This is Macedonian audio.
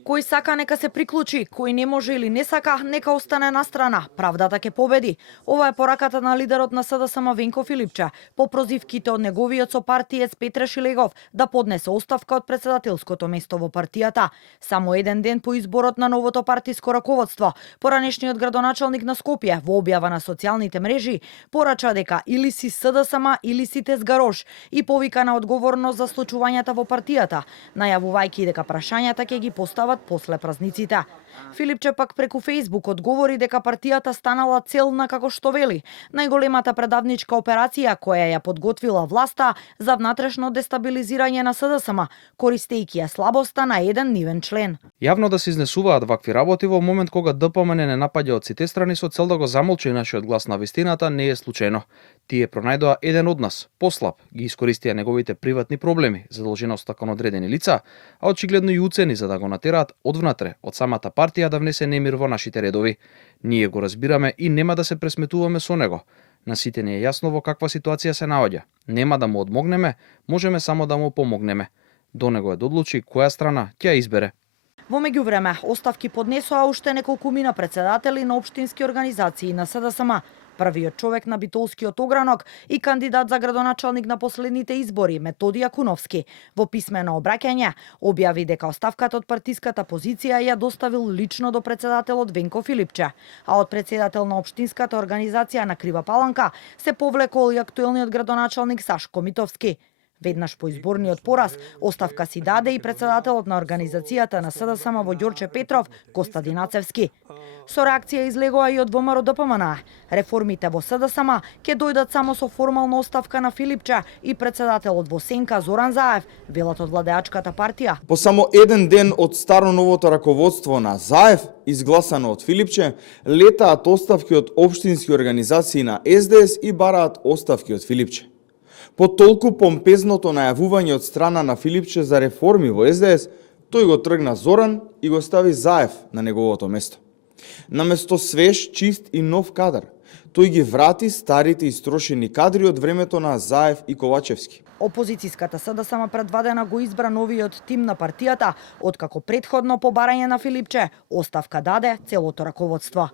Кој сака нека се приклучи, кој не може или не сака нека остане на страна. Правдата ќе победи. Ова е пораката на лидерот на СДСМ Венко Филипче по прозивките од неговиот сопартиец Петре Шилегов да поднесе оставка од председателското место во партијата. Само еден ден по изборот на новото партиско раководство, поранешниот градоначалник на Скопје во објава на социјалните мрежи порача дека или си СДСМ или си тезгарош и повика на одговорност за случувањата во партијата, најавувајќи дека прашањата ќе ги постават после празниците. Филипче пак преку Фејсбук одговори дека партијата станала целна како што вели, најголемата предавничка операција која ја подготвила власта за внатрешно дестабилизирање на СДСМ, користејќи ја слабоста на еден нивен член. Јавно да се изнесуваат вакви работи во момент кога ДПМН не напаѓа од сите страни со цел да го замолчи нашиот глас на вистината не е случајно. Тие пронајдоа еден од нас, послаб, ги искористија неговите приватни проблеми, задолженоста кон одредени лица, а очигледно и уцени за да го натераат одвнатре од самата партија да внесе немир во нашите редови. Ние го разбираме и нема да се пресметуваме со него. На сите ни е јасно во каква ситуација се наоѓа. Нема да му одмогнеме, можеме само да му помогнеме. До него е да одлучи која страна ќе ја избере. Во меѓувреме, оставки поднесоа уште неколкумина председатели на општински организации на СДСМ. Првиот човек на Битолскиот огранок и кандидат за градоначалник на последните избори, Методи Јакуновски, во писмено обраќање објави дека оставката од партиската позиција ја доставил лично до председателот Венко Филипче, а од председател на општинската организација на Крива Паланка се повлекол и актуелниот градоначалник Сашко Митовски. Веднаш по изборниот пораз, оставка си даде и председателот на организацијата на СДСМ во Ѓорче Петров, Коста Динацевски. Со реакција излегоа и од ВМРО ДПМН. Реформите во СДСМ ќе дојдат само со формална оставка на Филипче и председателот во сенка Зоран Заев, велат од владеачката партија. По само еден ден од старо новото раководство на Заев, изгласано од Филипче, летаат оставки од општински организации на СДС и бараат оставки од Филипче. По толку помпезното најавување од страна на Филипче за реформи во СДС, тој го тргна Зоран и го стави Заев на неговото место. Наместо свеж, чист и нов кадар, тој ги врати старите истрошени кадри од времето на Заев и Ковачевски. Опозицијската СДСМ предвадена го избра новиот тим на партијата, откако претходно по барање на Филипче оставка даде целото раководство.